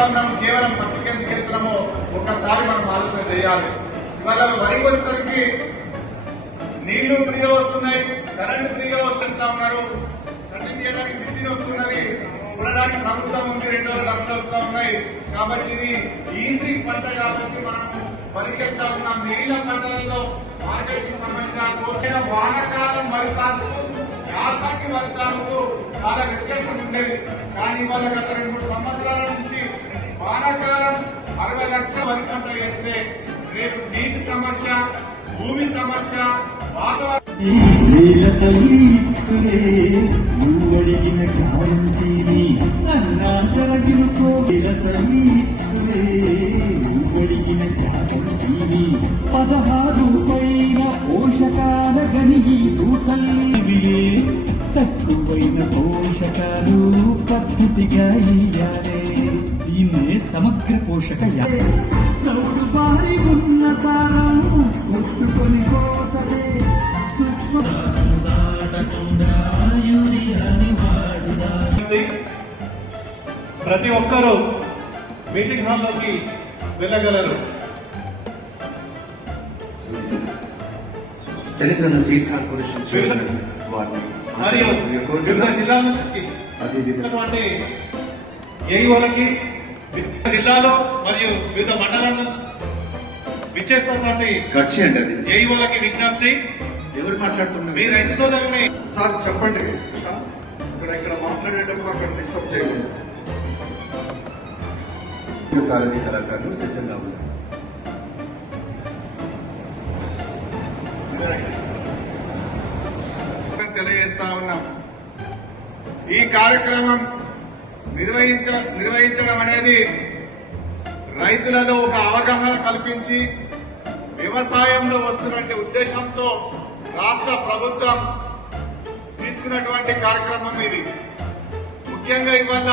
వెళ్తా ఉన్నాం, కేవలం పత్రిక ఎందుకు వెళ్తున్నామో ఒక్కసారి మనం ఆలోచన చేయాలి. ఇవాళ వరికి వచ్చేసరికి నీళ్లు ఫ్రీగా వస్తున్నాయి, కరెంటు ఫ్రీగా వస్తేస్తా ఉన్నారు, కటింగ్ చేయడానికి మిషన్ వస్తున్నది, కొనడానికి ప్రభుత్వం ఉంది, 2 డబ్బులు వస్తా ఉన్నాయి. కాబట్టి ఇది ఈజీ పంట కాబట్టి మనం వరికి వెళ్తా ఉన్నాం. మిగిలిన పంటలలో మార్కెటింగ్ సమస్య, కోరిన వానాకాలం వరి సాగుకు యాసంగి వరి సాగుకు చాలా వ్యత్యాసం ఉండేది. కానీ ఇవాళ గత 2-3 సంవత్సరాల నుంచి వానాకాలం 60 లక్షల వరి పంట వేస్తే రేపు నీటి సమస్య, భూమి సమస్య, వాతావరణం పోషకాల గనిగి తల్లి తక్కువైన పోషకాలు పద్ధతిగా ఇయ్యాలే. దీన్నే సమగ్ర పోషక చౌడు బారి ఉన్న సారం కొట్టుకొని పోతలే. సూక్ష్మ ప్రతి ఒక్కరూ మీటింగ్ హాల్లోకి వెళ్ళగలరు. తెలంగాణ సీట్ కార్పొరేషన్ మరియు వివిధ జిల్లాల నుంచి ఏఈఓలకి జిల్లాలో మరియు వివిధ మండలాల నుంచి విచ్చేస్తున్నటువంటి ఏఈఓలకి విజ్ఞప్తి, ఎవరు మాట్లాడుతున్నారు? మీ రైతు సోదరుని సార్ చెప్పండి, ఇక్కడ మాట్లాడేటప్పుడు అక్కడ డిస్టర్బ్ చేయకూడదు. సారథి కళాకారులు సిద్ధంగా ఉన్నారు. తెలియజేస్తా ఉన్నాం. ఈ కార్యక్రమం నిర్వహించడం అనేది రైతులలో ఒక అవగాహన కల్పించి వ్యవసాయంలో వస్తున్నటువంటి ఉద్దేశంతో రాష్ట్ర ప్రభుత్వం తీసుకున్నటువంటి కార్యక్రమం ఇది. ముఖ్యంగా ఇవాళ